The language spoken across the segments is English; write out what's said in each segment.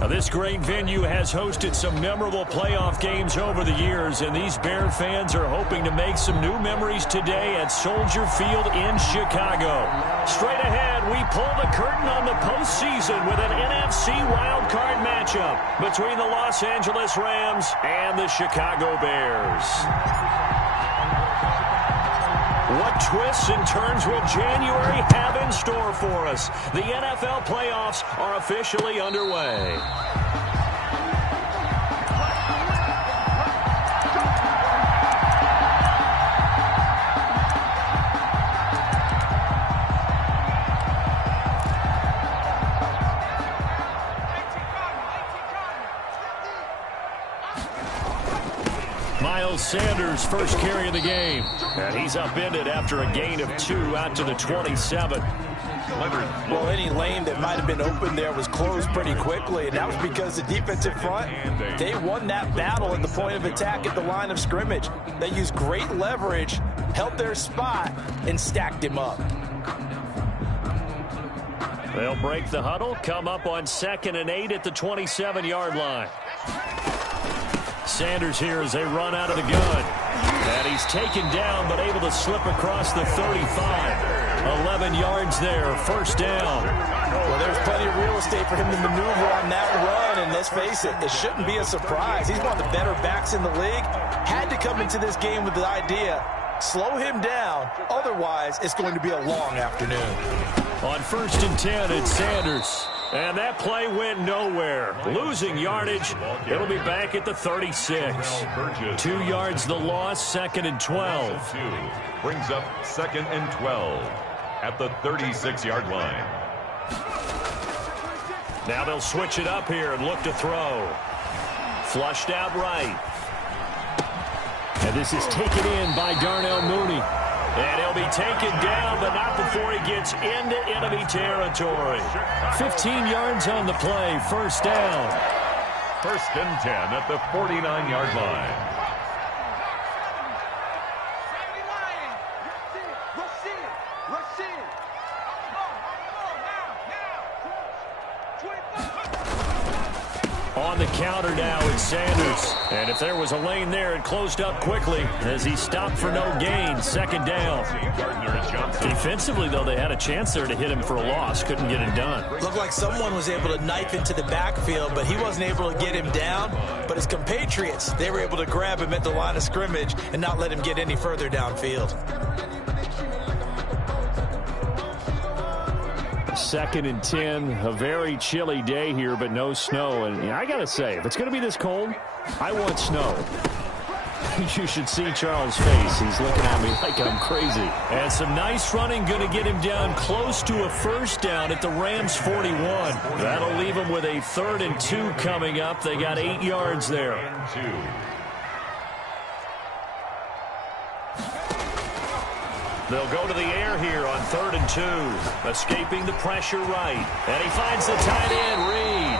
Now, this great venue has hosted some memorable playoff games over the years, and these Bear fans are hoping to make some new memories today at Soldier Field in Chicago. Straight ahead, we pull the curtain on the postseason with an NFC wildcard matchup between the Los Angeles Rams and the Chicago Bears. What twists and turns will January have in store for us? The NFL playoffs are officially underway. Sanders first carry of the game, and he's upended after a gain of 2 out to the 27. Well, any lane that might have been open there was closed pretty quickly, and that was because the defensive front, they won that battle at the point of attack at the line of scrimmage. They used great leverage, held their spot, and stacked him up. They'll break the huddle, come up on 2nd and 8 at the 27-yard line. Sanders here as they run out of the gun. And he's taken down but able to slip across the 35. 11 yards there, first down. Well, there's plenty of real estate for him to maneuver on that run, and let's face it, it shouldn't be a surprise. He's one of the better backs in the league. Had to come into this game with the idea, slow him down, otherwise it's going to be a long afternoon. On 1st and 10, it's Sanders. And that play went nowhere. Losing yardage. It'll be back at the 36. 2 yards the loss, 2nd and 12. Brings up 2nd and 12 at the 36-yard line. Now they'll switch it up here and look to throw. Flushed out right. And this is taken in by Darnell Mooney. And he'll be taken down, but not before he gets into enemy territory. 15 yards on the play, first down. 1st and 10 at the 49-yard line. On the counter now, it's Sanders. And if there was a lane there, it closed up quickly as he stopped for no gain. 2nd down. Defensively, though, they had a chance there to hit him for a loss. Couldn't get it done. Looked like someone was able to knife into the backfield, but he wasn't able to get him down. But his compatriots, they were able to grab him at the line of scrimmage and not let him get any further downfield. 2nd and 10, a very chilly day here, but no snow. And I got to say, if it's going to be this cold, I want snow. You should see Charles' face. He's looking at me like I'm crazy. And some nice running going to get him down close to a first down at the Rams' 41. That'll leave him with a 3rd and 2 coming up. They got 8 yards there. They'll go to the air here on 3rd and 2. Escaping the pressure right. And he finds the tight end, Reed.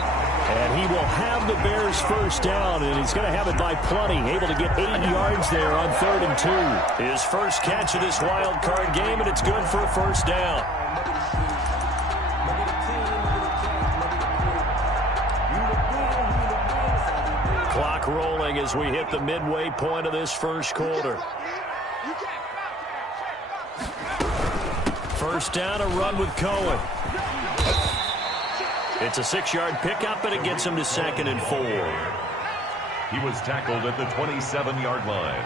And he will have the Bears first down, and he's going to have it by plenty. Able to get 8 yards there on 3rd and 2. His first catch of this wild card game, and it's good for a first down. Clock rolling as we hit the midway point of this first quarter. First down, a run with Cohen. It's a 6-yard pickup, and it gets him to 2nd and 4. He was tackled at the 27-yard line.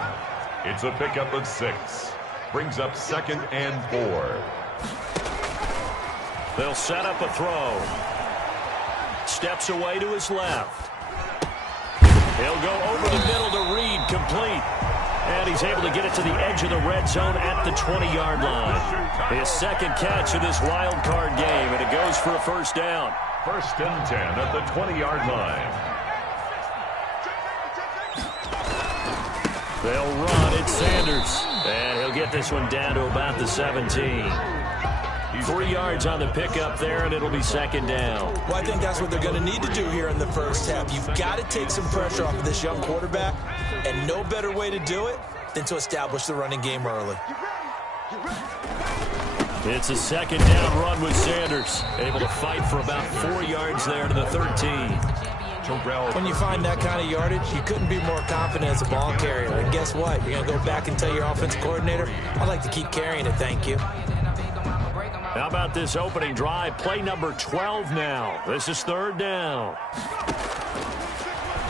It's a pickup of 6. Brings up 2nd and 4. They'll set up a throw. Steps away to his left. He'll go over the middle to Reed, complete. And he's able to get it to the edge of the red zone at the 20-yard line. His 2nd catch of this wild card game, and it goes for a first down. 1st and 10 at the 20-yard line. They'll run. It's Sanders. And he'll get this one down to about the 17. 3 yards on the pickup there, and it'll be 2nd down. Well, I think that's what they're going to need to do here in the first half. You've got to take some pressure off of this young quarterback, and no better way to do it than to establish the running game early. It's a 2nd down run with Sanders. Able to fight for about 4 yards there to the 13. When you find that kind of yardage, you couldn't be more confident as a ball carrier. And guess what? You're going to go back and tell your offensive coordinator, I'd like to keep carrying it, thank you. How about this opening drive? Play number 12 now. This is third down.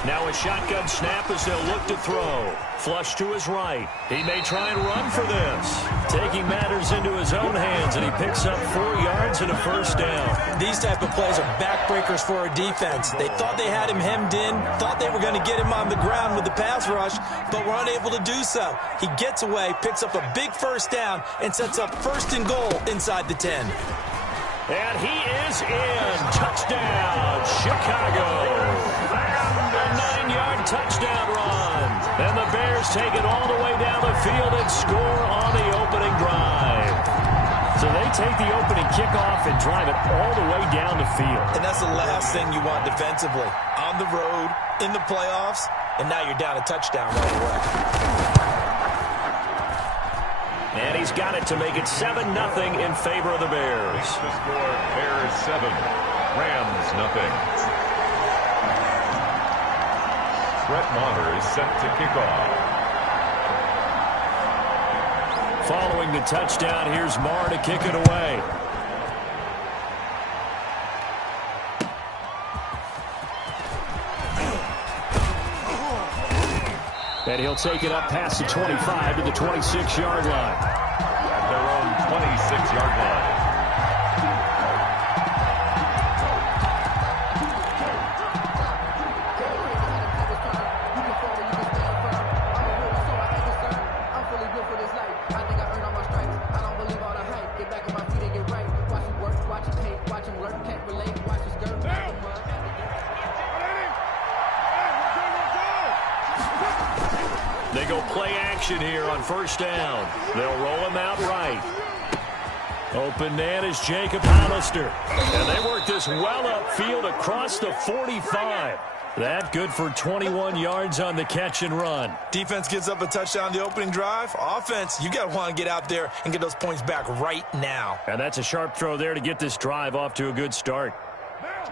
Now a shotgun snap as they'll look to throw. Flush to his right. He may try and run for this. Taking matters into his own hands, and he picks up 4 yards and a first down. These type of plays are backbreakers for a defense. They thought they had him hemmed in, thought they were going to get him on the ground with the pass rush, but were unable to do so. He gets away, picks up a big first down, and sets up first and goal inside the 10. And he is in. Touchdown, Chicago. A 9-yard touchdown run. And the Bears take it all the way down the field and score on the opening drive. So they take the opening kickoff and drive it all the way down the field. And that's the last thing you want defensively. On the road, in the playoffs, and now you're down a touchdown right away. And he's got it to make it 7-0 in favor of the Bears. The score, Bears 7, Rams nothing. Brett Maher is set to kick off. Following the touchdown, here's Maher to kick it away. And he'll take it up past the 25 to the 26-yard line. At their own 26-yard line. They go play action here on first down. They'll roll him out right. Open man is Jacob Hollister. And they work this well upfield across the 45. That good for 21 yards on the catch and run. Defense gives up a touchdown the opening drive. Offense, you got to want to get out there and get those points back right now. And that's a sharp throw there to get this drive off to a good start.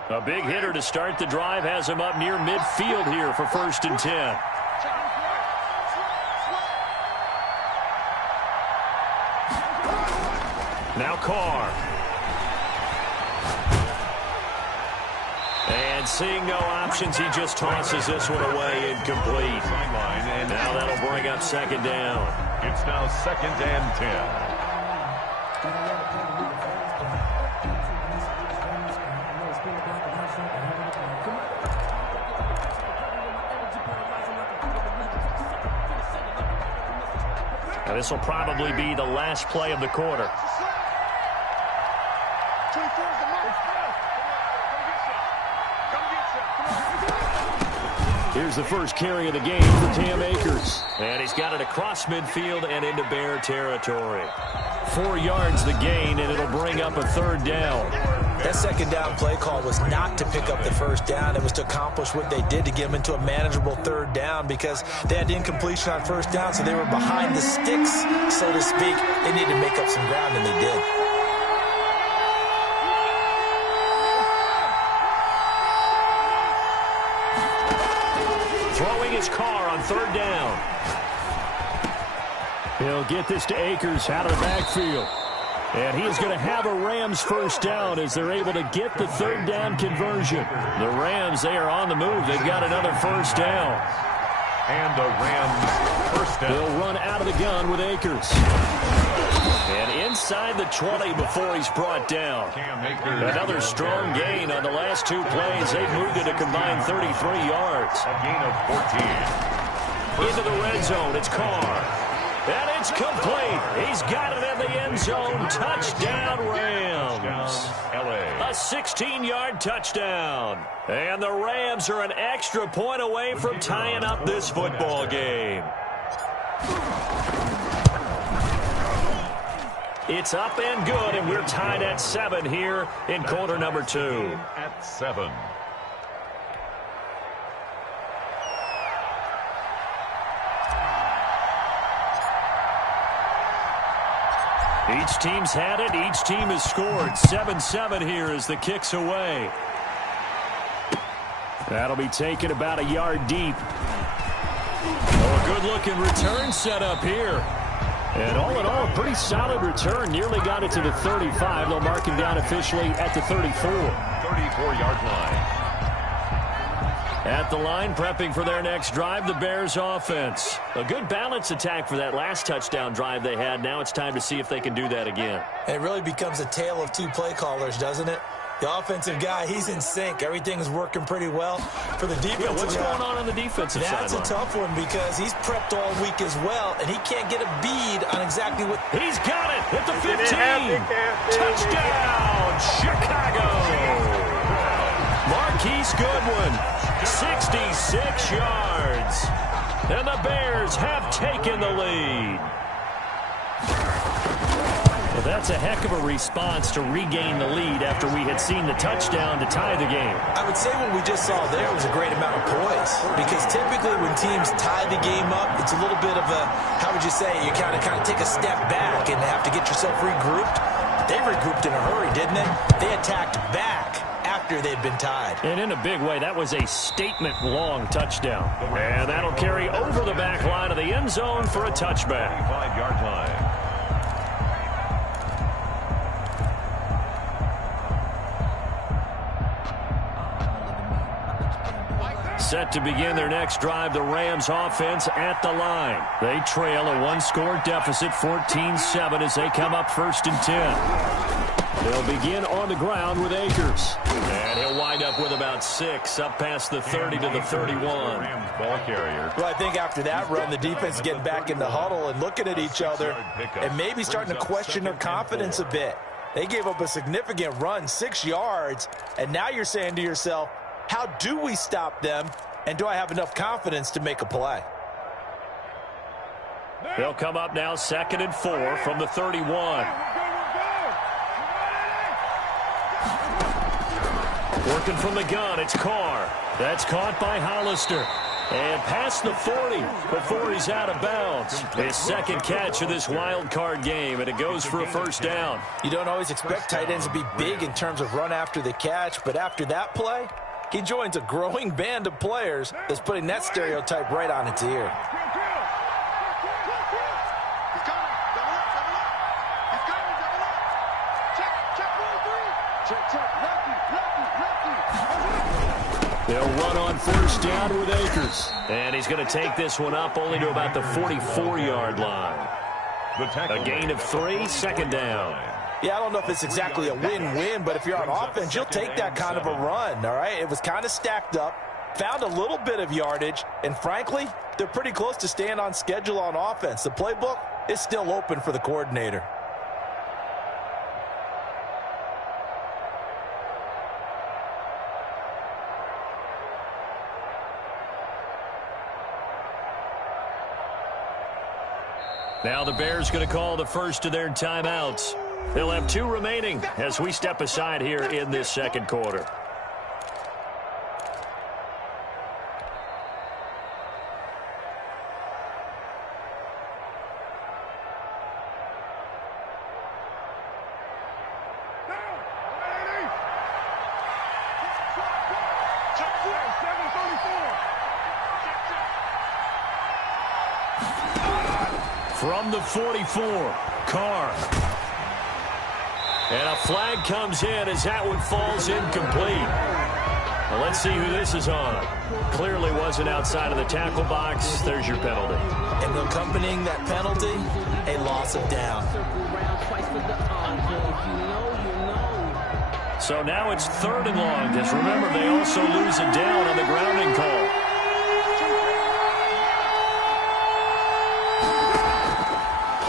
A big hitter to start the drive has him up near midfield here for 1st and 10. Now Carr. And seeing no options, he just tosses this one away incomplete. Now that'll bring up 2nd down. It's now 2nd and 10. Now this will probably be the last play of the quarter. Here's the first carry of the game for Cam Akers. And he's got it across midfield and into Bear territory. 4 yards the gain, and it'll bring up a 3rd down. That 2nd down play call was not to pick up the 1st down. It was to accomplish what they did to get them into a manageable 3rd down because they had incompletion on 1st down, so they were behind the sticks, so to speak. They needed to make up some ground, and they did. Throwing his car on 3rd down. He'll get this to Akers out of the backfield. And he is going to have a Rams 1st down as they're able to get the 3rd down conversion. The Rams, they are on the move. They've got another 1st down. And the Rams 1st down. They'll run out of the gun with Akers. And inside the 20 before he's brought down. Another strong gain on the last 2 plays. They've moved it a combined 33 yards. A gain of 14. Into the red zone, it's Carr. And it's complete. He's got it in the end zone. Touchdown, Rams. A 16-yard touchdown. And the Rams are an extra point away from tying up this football game. It's up and good, and we're tied at 7 here in quarter number 2. At 7. Each team's had it. Each team has scored. 7-7 here as the kick's away. That'll be taken about a yard deep. Oh, a good-looking return set up here. And all in all, a pretty solid return. Nearly got it to the 35. They'll mark him down officially at the 34. 34-yard line. At the line, prepping for their next drive, the Bears offense. A good balance attack for that last touchdown drive they had. Now it's time to see if they can do that again. It really becomes a tale of two play callers, doesn't it? The offensive guy, he's in sync. Everything's working pretty well. For the defensive guy, what's going on the defensive side? That's a tough one because he's prepped all week as well, and he can't get a bead on exactly what... He's got it at the 15. Touchdown, Chicago. Marquise Goodwin, 66 yards. And the Bears have taken the lead. Well, that's a heck of a response to regain the lead after we had seen the touchdown to tie the game. I would say what we just saw there was a great amount of poise, because typically when teams tie the game up, it's a little bit of a, how would you say, you kind of take a step back and have to get yourself regrouped. They regrouped in a hurry, didn't they? They attacked back after they'd been tied. And in a big way, that was a statement-long touchdown. And that'll carry over the back line of the end zone for a touchback. 5-yard line. Set to begin their next drive, the Rams offense at the line. They trail a one-score deficit, 14-7, as they come up 1st and 10. They'll begin on the ground with Akers. And he'll wind up with about 6, up past the 30 to the 31. Rams ball carrier. Well, I think after that run, the defense is getting back in the huddle and looking at each other and maybe starting to question their confidence a bit. They gave up a significant run, 6 yards, and now you're saying to yourself, how do we stop them, and do I have enough confidence to make a play? They'll come up now 2nd and 4 from the 31. Working from the gun, it's Carr. That's caught by Hollister. And past the 40 before he's out of bounds. His second catch of this wild card game, and it goes for a 1st down. You don't always expect tight ends to be big in terms of run after the catch, but after that play, he joins a growing band of players that's putting that stereotype right on its ear. They'll run on 1st down with Akers. And he's going to take this one up only to about the 44-yard line. A gain of 3, 2nd down. Yeah, I don't know if it's exactly a win-win, but if you're on offense, you'll take that kind of a run, all right? It was kind of stacked up, found a little bit of yardage, and frankly, they're pretty close to staying on schedule on offense. The playbook is still open for the coordinator. Now the Bears going to call the first of their timeouts. They'll have 2 remaining as we step aside here in this 2nd quarter. From the 44, Carr. And a flag comes in as that one falls incomplete. Well, let's see who this is on. Clearly wasn't outside of the tackle box. There's your penalty. And accompanying that penalty, a loss of down. So now it's 3rd and long, because remember, they also lose a down on the grounding call.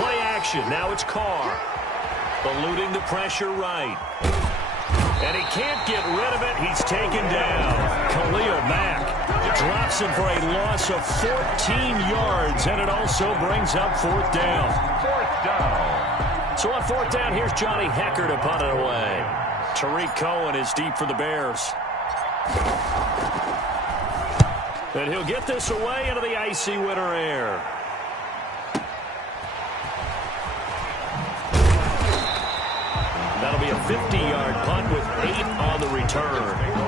Play action. Now it's Carr. Eluding the pressure right. And he can't get rid of it. He's taken down. Khalil Mack drops him for a loss of 14 yards, and it also brings up 4th down. 4th down. So on 4th down, here's Johnny Hecker to punt it away. Tariq Cohen is deep for the Bears. And he'll get this away into the icy winter air. That'll be a 50-yard punt with 8 on the return.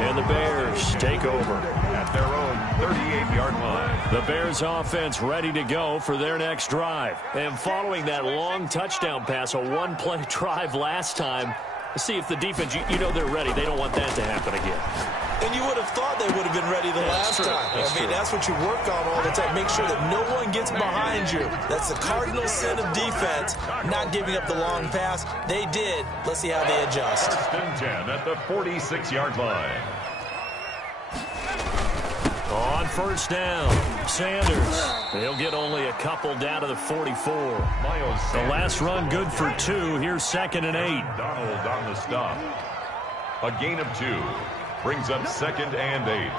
And the Bears take over at their own 38-yard line. The Bears offense ready to go for their next drive. And following that long touchdown pass, a one-play drive last time, see if the defense, you know they're ready. They don't want that to happen again. And you would have thought they would have been ready the last time. That's what you work on all the time. Make sure that no one gets behind you. That's the cardinal sin of defense, not giving up the long pass. They did. Let's see how they adjust. First and 10 at the 46-yard line. On first down, Sanders. They'll get only a couple down to the 44. The last run good for 2. Here's 2nd and 8. Donald on the stop. A gain of 2. Brings up 2nd and 8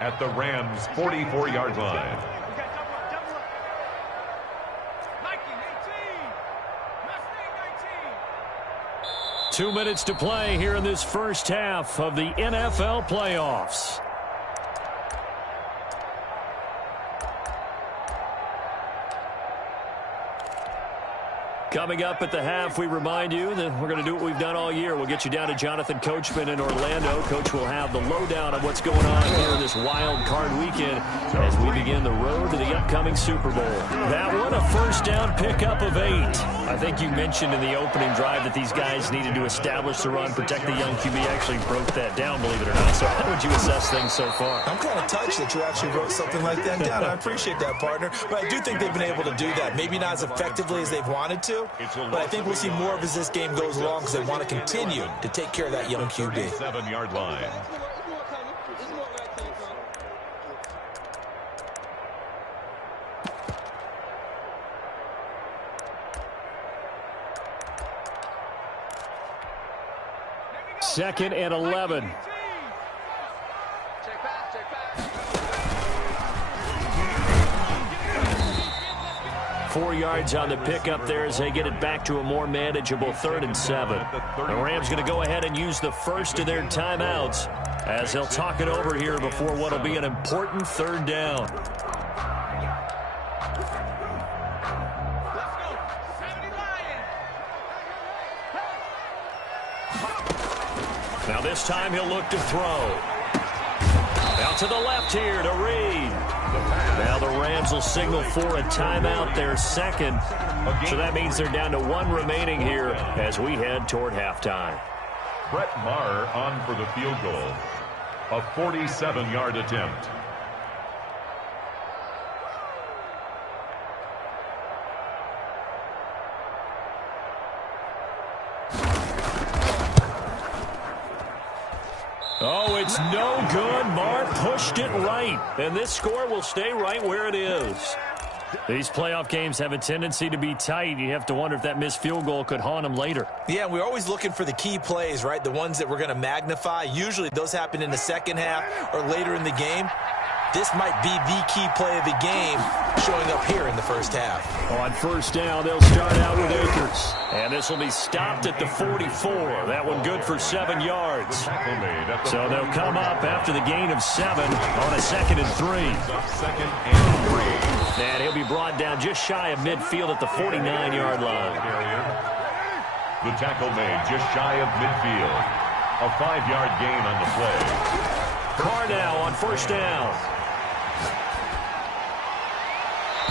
at the Rams' 44-yard line. Two minutes to play here in this first half of the NFL playoffs. Coming up at the half, we remind you that we're going to do what we've done all year. We'll get you down to Jonathan Coachman in Orlando. Coach will have the lowdown on what's going on here this wild card weekend as we begin the road to the upcoming Super Bowl. That one, a first down pickup of 8. I think you mentioned in the opening drive that these guys needed to establish the run, protect the young QB. Actually broke that down, believe it or not. So how would you assess things so far? I'm kind of touched that you actually wrote something like that down. I appreciate that, partner. But I do think they've been able to do that. Maybe not as effectively as they've wanted to. But I think we'll see more of as this game goes along because they want to continue to take care of that young QB. 7-yard line. Second and 11. 4 yards on the pickup there as they get it back to a more manageable 3rd and 7. The Rams going to go ahead and use the first of their timeouts as they'll talk it over here before what will be an important 3rd down. Now this time he'll look to throw. Out to the left here to Reed. Now the Rams will signal for a timeout, their second. So that means they're down to 1 remaining here as we head toward halftime. Brett Maher on for the field goal. A 47-yard attempt. Oh, it's no good. Marr pushed it right. And this score will stay right where it is. These playoff games have a tendency to be tight. You have to wonder if that missed field goal could haunt them later. Yeah, we're always looking for the key plays, right? The ones that we're going to magnify. Usually those happen in the second half or later in the game. This might be the key play of the game showing up here in the first half. On first down, they'll start out with Akers. And this will be stopped at the 44. That one good for 7 yards. So they'll come up after the gain of 7 on a 2nd and 3. And he'll be brought down just shy of midfield at the 49-yard line. The tackle made just shy of midfield. A 5-yard gain on the play. Carr now on first down.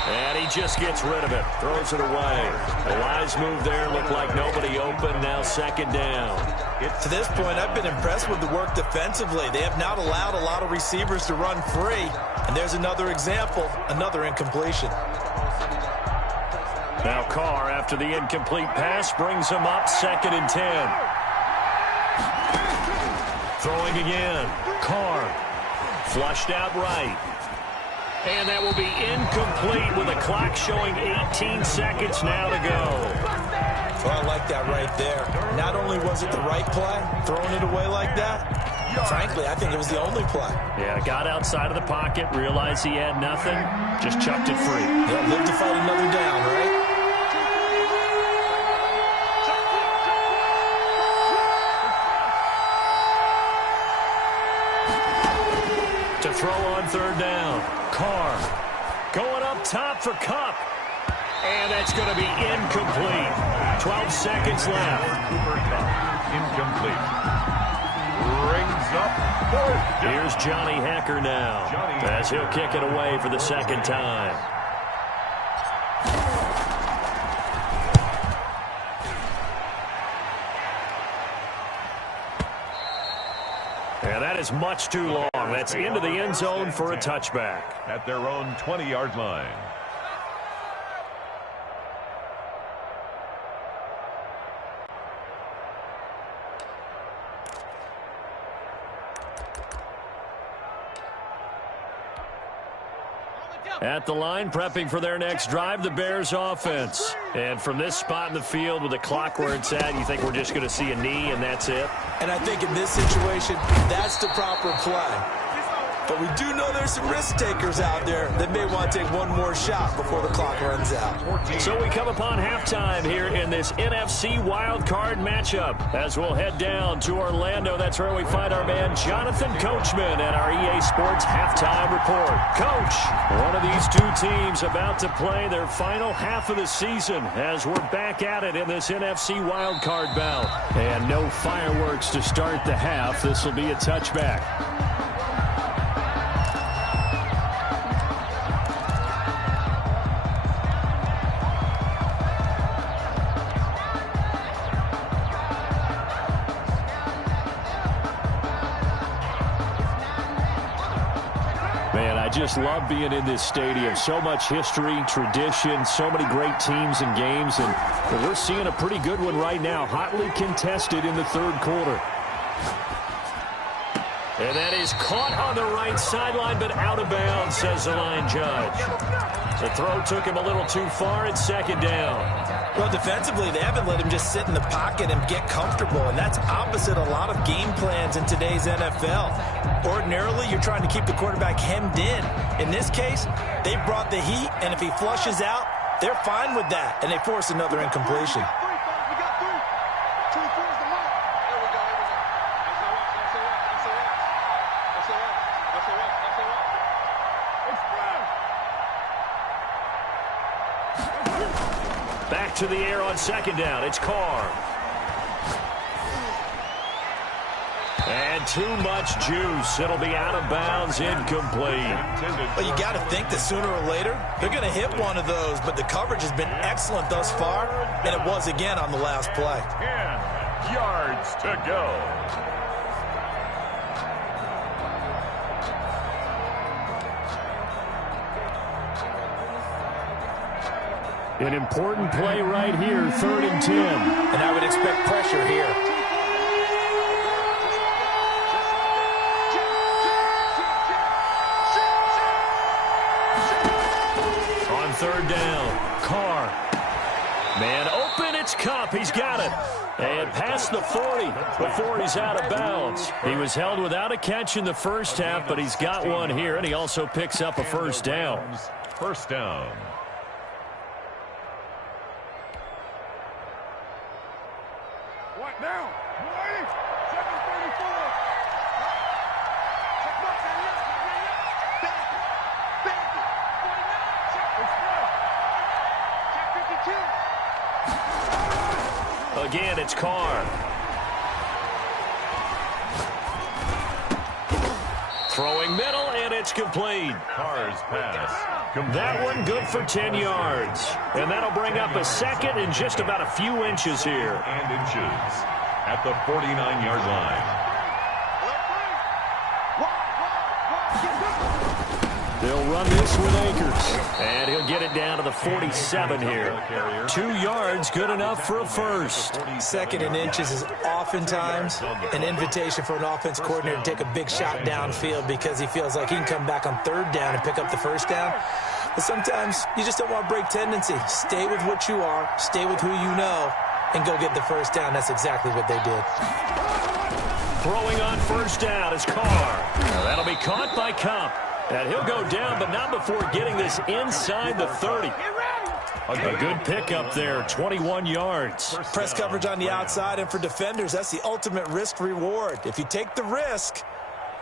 And he just gets rid of it. Throws it away. A wise move there. Looked like nobody open. Now 2nd down. To this point, I've been impressed with the work defensively. They have not allowed a lot of receivers to run free. And there's another example, another incompletion. Now Carr, after the incomplete pass, brings him up 2nd and 10. Throwing again. Carr. Flushed out right. And that will be incomplete with a clock showing 18 seconds now to go. Well, I like that right there. Not only was it the right play, throwing it away like that, frankly, I think it was the only play. Yeah, got outside of the pocket, realized he had nothing, just chucked it free. Yeah, live to fight another down, right? To throw on 3rd down. Carr going up top for Kupp. And that's going to be incomplete. 12 seconds left. incomplete. Rings up 4th down. Here's Johnny Hacker now as he'll kick it away for the second time. And that is much too long. That's into the end zone for a touchback. At their own 20-yard line. At the line, prepping for their next drive, the Bears offense. And from this spot in the field with the clock where it's at, you think we're just going to see a knee and that's it? And I think in this situation, that's the proper play. But we do know there's some risk takers out there that may want to take one more shot before the clock runs out. So we come upon halftime here in this NFC wildcard matchup. As we'll head down to Orlando, that's where we find our man Jonathan Coachman at our EA Sports Halftime Report. Coach, one of these two teams about to play their final half of the season as we're back at it in this NFC wildcard bout. And no fireworks to start the half. This will be a touchback. I just love being in this stadium. So much history, tradition, so many great teams and games, and we're seeing a pretty good one right now, hotly contested in the third quarter. And that is caught on the right sideline, but out of bounds, says the line judge. The throw took him a little too far. It's second down. Well, defensively, they haven't let him just sit in the pocket and get comfortable, and that's opposite a lot of game plans in today's NFL. Ordinarily, you're trying to keep the quarterback hemmed in. In this case, they brought the heat, and if he flushes out, they're fine with that, and they force another incompletion. Back to the air on second down. It's Carr. And too much juice. It'll be out of bounds, incomplete. Well, you got to think that sooner or later, they're going to hit one of those, but the coverage has been excellent thus far, and it was again on the last play. 10 yards to go. An important play right here, 3rd and 10. And I would expect pressure here. On 3rd down, Carr. Man open, it's Kupp. He's got it. And past the 40 before he's out of bounds. He was held without a catch in the first half, but he's got one here, and he also picks up a first down. First down. Now, 7:34. Again, it's Carr. Throwing middle, and it's complete. Carr's pass. That one good for 10 yards. And that'll bring up a second and just about a few inches here. And inches at the 49-yard line. They'll run this with Akers. And he'll get it down to the 47 here. 2 yards, good enough for a first. Second and inches is oftentimes an invitation for an offense coordinator to take a big shot downfield because he feels like he can come back on 3rd down and pick up the first down. But sometimes you just don't want to break tendency. Stay with what you are, stay with who you know, and go get the first down. That's exactly what they did. Throwing on first down is Carr. That'll be caught by Kupp. And he'll go down, but not before getting this inside the 30. A good pickup there, 21 yards. Press coverage on the outside, and for defenders, that's the ultimate risk reward. If you take the risk,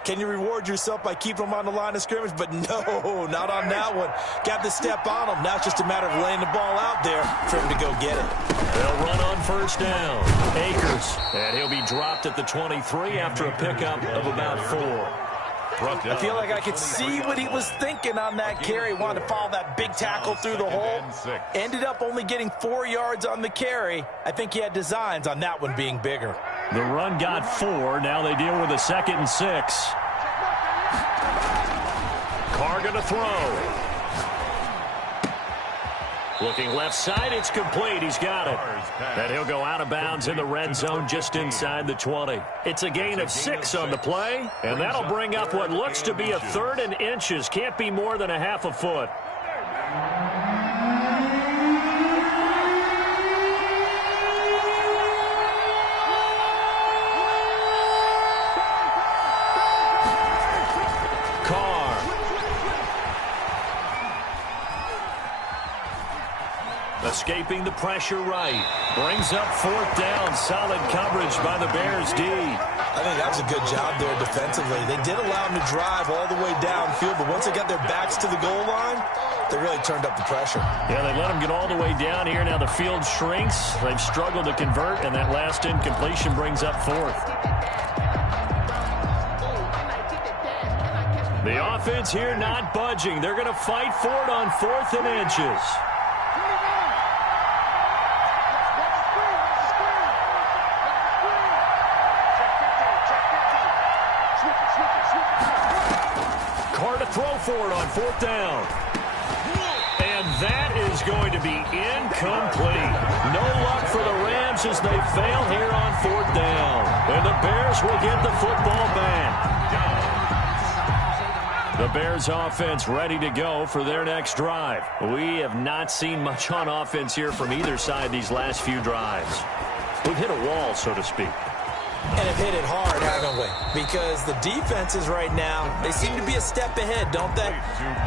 Can you reward yourself by keeping them on the line of scrimmage? But no, not on that one. Got to step on them. Now it's just a matter of laying the ball out there for him to go get it. They'll run on first down. Akers. And he'll be dropped at the 23 after a pickup of about 4. I feel like I could see what he was thinking on that carry. Wanted to follow that big tackle through the hole. Ended up only getting 4 yards on the carry. I think he had designs on that one being bigger. The run got 4. Now they deal with a 2nd and 6. Carr going to throw. Looking left side, it's complete. He's got it. And he'll go out of bounds in the red zone just inside the 20. It's a gain of 6 on the play, and that'll bring up what looks to be a 3rd and inches. Can't be more than a half a foot. Escaping the pressure right. Brings up 4th down. Solid coverage by the Bears D. I think that was a good job there defensively. They did allow him to drive all the way downfield, but once they got their backs to the goal line, they really turned up the pressure. Yeah, they let him get all the way down here. Now the field shrinks. They've struggled to convert, and that last incompletion brings up 4th. The offense here not budging. They're going to fight for it on 4th and inches. Throw for it on 4th down. And that is going to be incomplete. No luck for the Rams as they fail here on 4th down. And the Bears will get the football back. The Bears offense ready to go for their next drive. We have not seen much on offense here from either side these last few drives. We've hit a wall, so to speak. And have hit it hard, haven't we? Because the defenses right now, they seem to be a step ahead, don't they?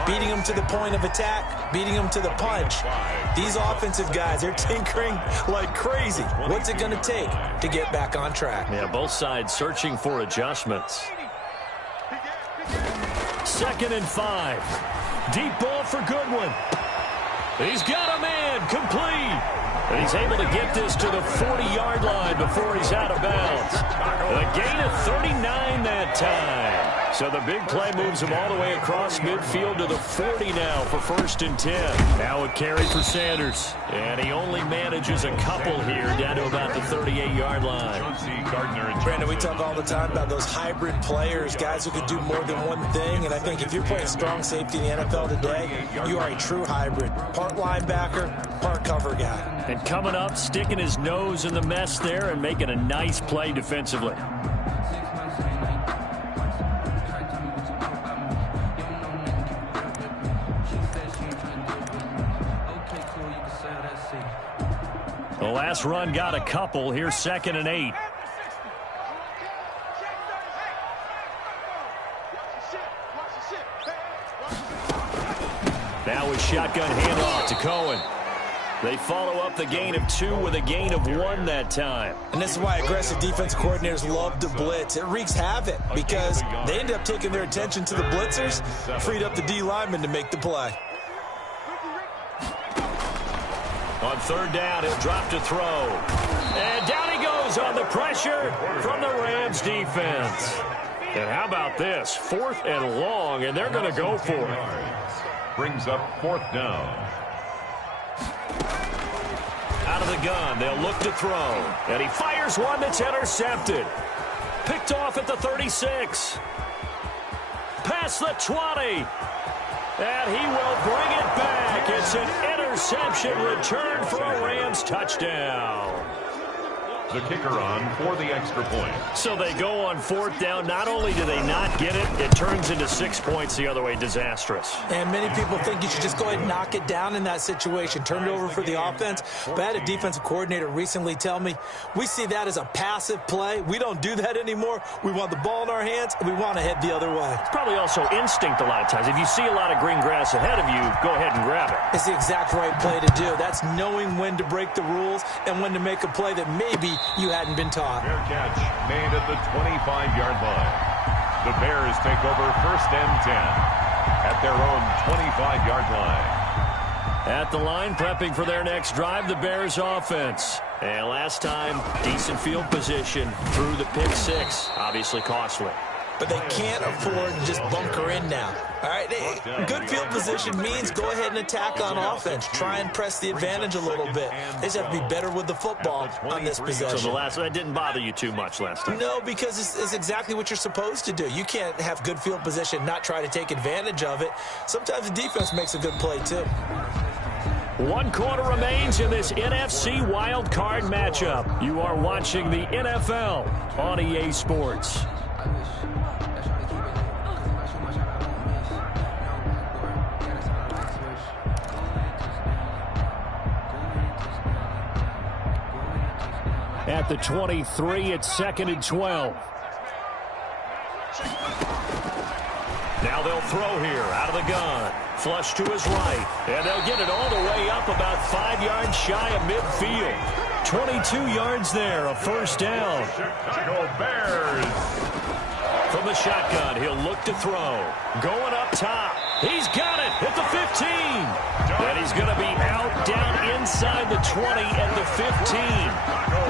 Beating them to the point of attack, beating them to the punch. These offensive guys, they're tinkering like crazy. What's it going to take to get back on track? Yeah, both sides searching for adjustments. 2nd and 5. Deep ball for Goodwin. He's got a man, complete. And he's able to get this to the 40-yard line before he's out of bounds. A gain of 39 that time. So the big play moves him all the way across midfield to the 40 now for 1st and 10. Now a carry for Sanders. And he only manages a couple here down to about the 38-yard line. Brandon, we talk all the time about those hybrid players, guys who can do more than one thing. And I think if you're playing strong safety in the NFL today, you are a true hybrid. Part linebacker, part cover guy. And coming up, sticking his nose in the mess there and making a nice play defensively. The last run got a couple. Here's 2nd and 8. Now a shotgun handoff to Cohen. They follow up the gain of 2 with a gain of 1 that time. And this is why aggressive defense coordinators love to blitz. It wreaks havoc because they end up taking their attention to the blitzers, freed up the D lineman to make the play. On 3rd down, he'll drop to throw. And down he goes on the pressure from the Rams defense. And how about this? 4th and long, and they're going to go for it. Brings up 4th down. Out of the gun, they'll look to throw. And he fires one that's intercepted. Picked off at the 36. Past the 20. And he will bring it back. It's an interception return for a Rams touchdown. The kicker on for the extra point. So they go on 4th down. Not only do they not get it, it turns into 6 points the other way. Disastrous. And many people think you should just go ahead and knock it down in that situation. Turn it over for the offense. But I had a defensive coordinator recently tell me, we see that as a passive play. We don't do that anymore. We want the ball in our hands, and we want to head the other way. It's probably also instinct a lot of times. If you see a lot of green grass ahead of you, go ahead and grab it. It's the exact right play to do. That's knowing when to break the rules and when to make a play that maybe you hadn't been taught. Fair catch made at the 25-yard line. The Bears take over 1st and 10 at their own 25-yard line. At the line, prepping for their next drive, the Bears offense. And last time, decent field position through the pick six. Obviously costly. But they can't afford to just bunker in now. All right, good field position means go ahead and attack on offense. Try and press the advantage a little bit. They just have to be better with the football on this possession. So that didn't bother you too much last time? No, because it's exactly what you're supposed to do. You can't have good field position, not try to take advantage of it. Sometimes the defense makes a good play, too. 1 quarter remains in this NFC Wild Card matchup. You are watching the NFL on EA Sports. At the 23, it's 2nd and 12. Now they'll throw here out of the gun. Flush to his right. And they'll get it all the way up about 5 yards shy of midfield. 22 yards there, a first down. Chicago Bears. From the shotgun, he'll look to throw. Going up top. He's got it at the 15. And he's going to be out down inside the 20 at the 15.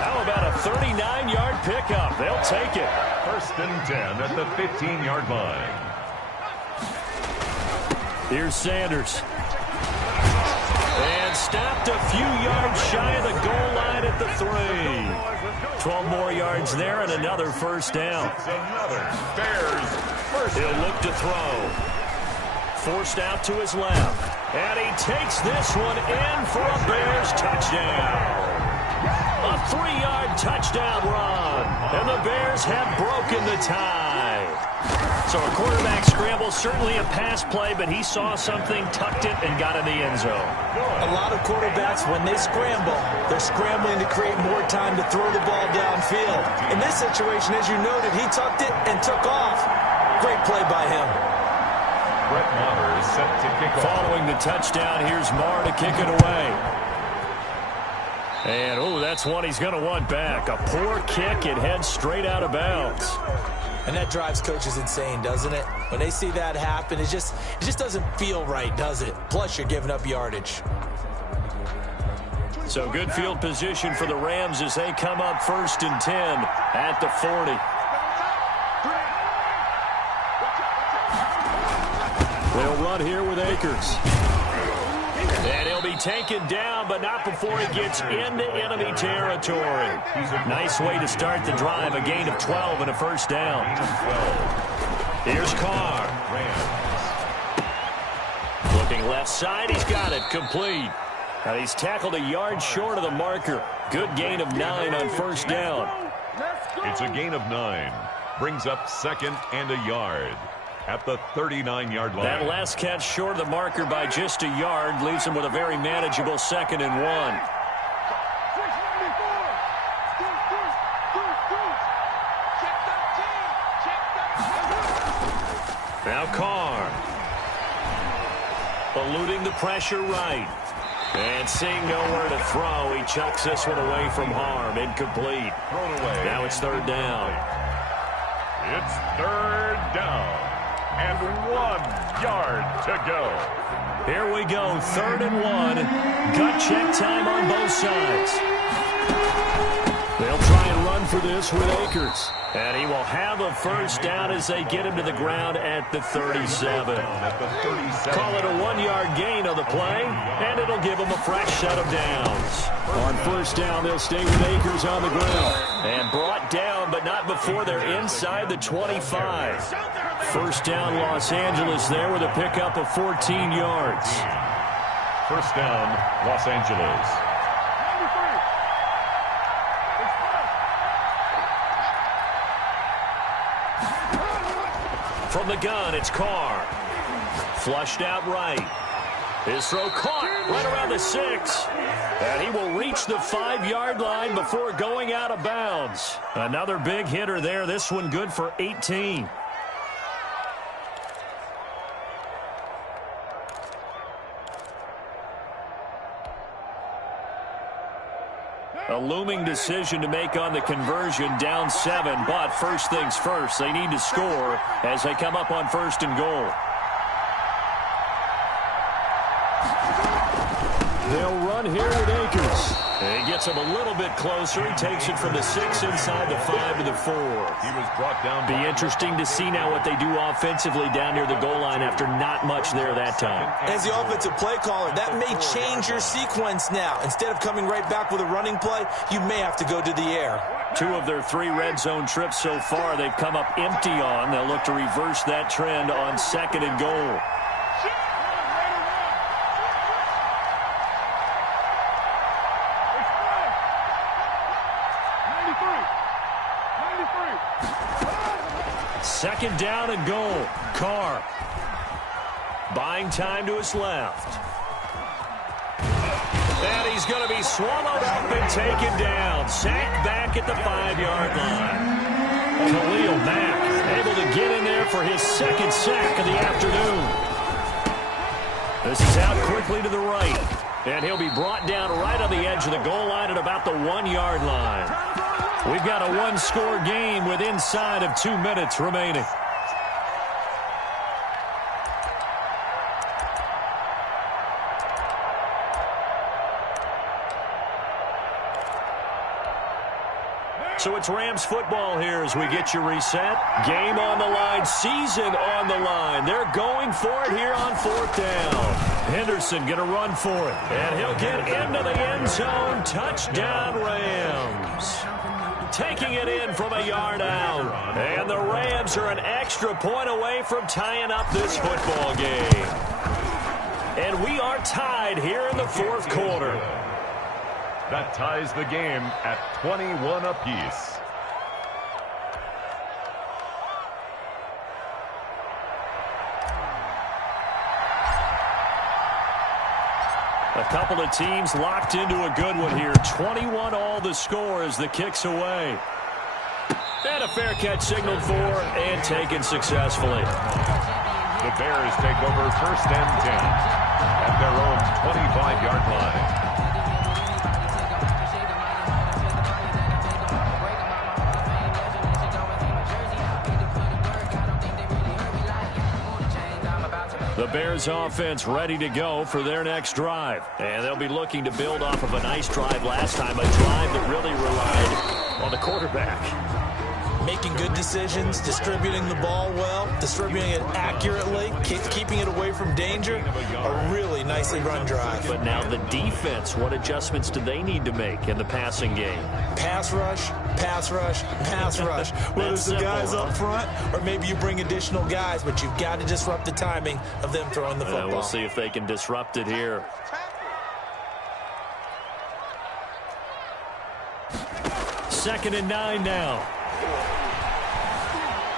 How about a 39-yard pickup? They'll take it. 1st and 10 at the 15-yard line. Here's Sanders. And stopped a few yards shy of the goal line at the 3. 12 more yards there and another first down. Another Bears first. He'll look to throw. Forced out to his left. And he takes this one in for a Bears touchdown. A 3-yard touchdown run. And the Bears have broken the tie. So a quarterback scramble, certainly a pass play, but he saw something, tucked it, and got in the end zone. A lot of quarterbacks, when they scramble, they're scrambling to create more time to throw the ball downfield. In this situation, as you noted, he tucked it and took off. Great play by him. Brett Maher is set to kick off. Following the touchdown, here's Maher to kick it away. And, that's one he's going to want back. A poor kick, it heads straight out of bounds. And that drives coaches insane, doesn't it? When they see that happen, it just doesn't feel right, does it? Plus, you're giving up yardage. So good field position for the Rams as they come up 1st and 10 at the 40. They'll run here with Akers. And he'll be taken down, but not before he gets into enemy territory. Nice way to start the drive, a gain of 12 and a first down. Here's Carr. Looking left side, he's got it, complete. Now he's tackled a yard short of the marker. Good gain of 9 on first down. It's a gain of 9. Brings up 2nd and a yard at the 39-yard line. That last catch short of the marker by just a yard leaves him with a very manageable 2nd and 1. Now Carr. Eluding the pressure right. And seeing nowhere to throw, he chucks this one away from harm. Incomplete. Thrown away. Now it's 3rd down. It's 3rd down. And 1 yard to go. Here we go, 3rd and 1. Gut check time on both sides. They'll try and run for this with Akers. And he will have a first down as they get him to the ground at the 37. Call it a 1-yard gain on the play, and it'll give him a fresh set of downs. On first down, they'll stay with Akers on the ground. And brought down, but not before they're inside the 25. First down, Los Angeles there with a pickup of 14 yards. First down, Los Angeles. From the gun, it's Carr. Flushed out right. His throw caught right around the 6. And he will reach the 5-yard line before going out of bounds. Another big hitter there. This one good for 18. A looming decision to make on the conversion, down 7. But first things first, they need to score as they come up on 1st and goal. They'll run here with Akers. He gets him a little bit closer. He takes it from the 6 inside the 5 to the 4. He was brought down. Be interesting to see now what they do offensively down near the goal line after not much there that time. As the offensive play caller, that may change your sequence now. Instead of coming right back with a running play, you may have to go to the air. 2 of their 3 red zone trips so far they've come up empty on. They'll look to reverse that trend on 2nd and goal. Second down and goal. Carr buying time to his left. And he's going to be swallowed up and taken down. Sacked back at the 5-yard line. Khalil Mack able to get in there for his 2nd sack of the afternoon. This is out quickly to the right. And he'll be brought down right on the edge of the goal line at about the 1-yard line. We've got a 1-score game with inside of 2 minutes remaining. So it's Rams football here as we get you reset. Game on the line, season on the line. They're going for it here on 4th down. Henderson going to run for it. And he'll get into the end zone. Touchdown, Rams. Taking it in from a yard out. And the Rams are an extra point away from tying up this football game. And we are tied here in the 4th quarter. That ties the game at 21 apiece. A couple of teams locked into a good one here. 21 all the score as the kick's away. And a fair catch signaled for and taken successfully. The Bears take over 1st and 10 at their own 25-yard line. The Bears offense ready to go for their next drive. And they'll be looking to build off of a nice drive last time, a drive that really relied on the quarterback. Making good decisions, distributing the ball well, distributing it accurately, keeping it away from danger. A really nicely run drive. But now the defense, what adjustments do they need to make in the passing game? Pass rush, pass rush, pass rush. Whether it's the guys up front or maybe you bring additional guys, but you've got to disrupt the timing of them throwing the football. We'll see if they can disrupt it here. Second and 9 now.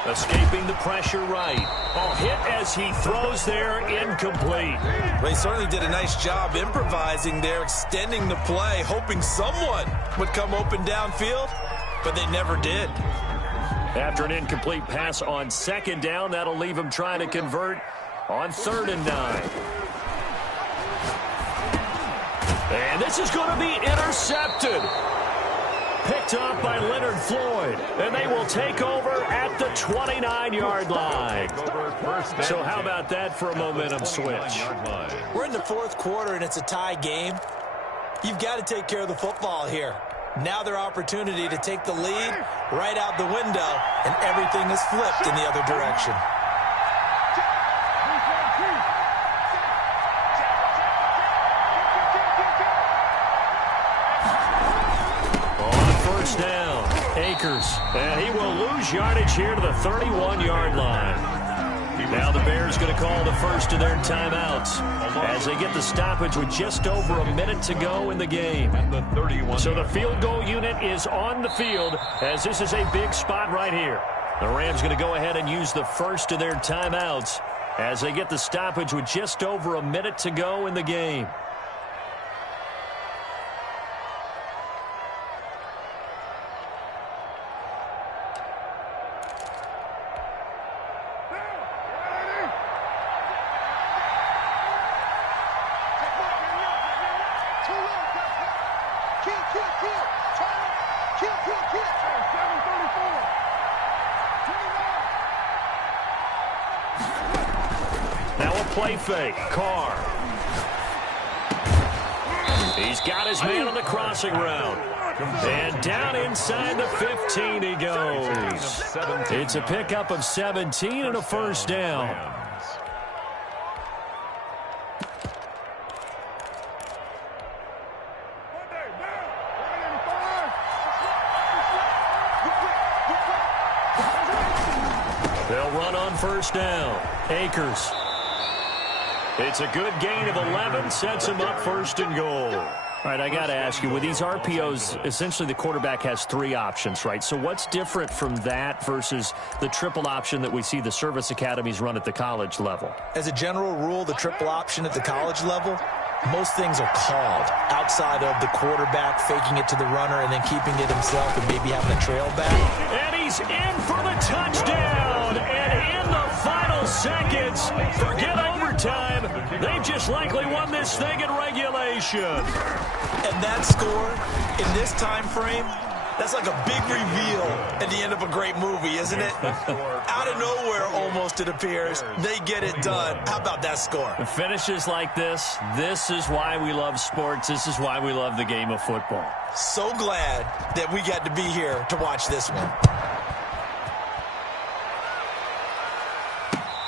Escaping the pressure right. Oh, hit as he throws there, incomplete. Well, he certainly did a nice job improvising there, extending the play, hoping someone would come open downfield, but they never did. After an incomplete pass on 2nd down, that'll leave him trying to convert on 3rd and 9. And this is going to be intercepted. Picked up by Leonard Floyd, and they will take over at the 29-yard line. So how about that for a momentum switch? We're in the 4th quarter, and it's a tie game. You've got to take care of the football here. Now their opportunity to take the lead right out the window, and everything is flipped in the other direction. Down, Akers, and he will lose yardage here to the 31-yard line. Now the Bears going to call the first of their timeouts as they get the stoppage with just over a minute to go in the game. So the field goal unit is on the field as this is a big spot right here. The Rams going to go ahead and use the first of their timeouts as they get the stoppage with just over a minute to go in the game. Keep Now a play fake. Carr. He's got his man on the crossing route. And down inside the 15 he goes. It's a pickup of 17 and a first down. They'll run on first down. Akers. It's a good gain of 11, sets him up first and goal. All right, I got to ask you, with these RPOs, essentially the quarterback has 3 options, right? So what's different from that versus the triple option that we see the service academies run at the college level? As a general rule, the triple option at the college level, most things are called outside of the quarterback faking it to the runner and then keeping it himself and maybe having a trail back. And he's in for the touchdown. And in the final seconds, forget overtime. They've just likely won this thing in regulation. And that score in this time frame, that's like a big reveal at the end of a great movie, isn't it? Out of nowhere, almost, it appears. They get it done. How about that score? Finishes like this is why we love sports. This is why we love the game of football. So glad that we got to be here to watch this one.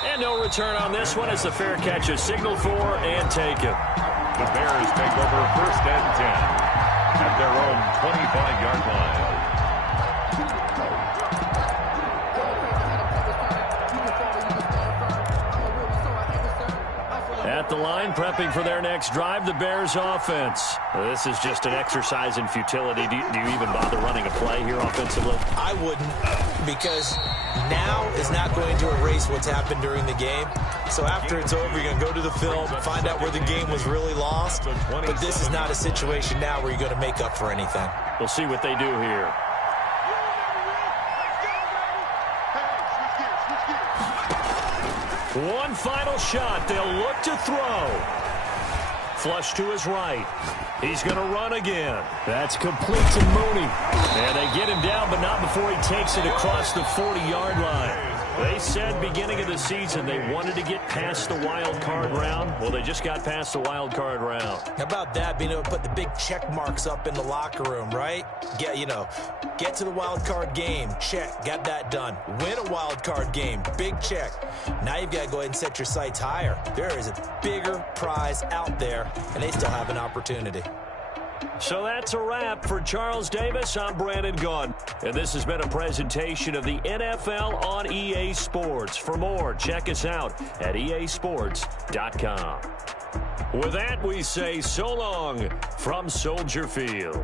And no return on this one as the fair catch is signaled for and taken. The Bears take over first and 10 at their own 25-yard line. At the line, prepping for their next drive, the Bears offense. This is just an exercise in futility. Do you even bother running a play here offensively? I wouldn't, because now is not going to erase what's happened during the game. So after it's over, you're going to go to the film, find out where the game was really lost. But this is not a situation now where you're going to make up for anything. We'll see what they do here. One final shot. They'll look to throw. Flush to his right. He's going to run again. That's complete to Mooney. And they get him down, but not before he takes it across the 40-yard line. They said beginning of the season they wanted to get past the wild card round. Well, they just got past the wild card round. How about that, being able to put the big check marks up in the locker room, right? Get to the wild card game. Check. Got that done. Win a wild card game. Big check. Now you've got to go ahead and set your sights higher. There is a bigger prize out there, and they still have an opportunity. So that's a wrap for Charles Davis. I'm Brandon Gaudin. And this has been a presentation of the NFL on EA Sports. For more, check us out at easports.com. With that, we say so long from Soldier Field.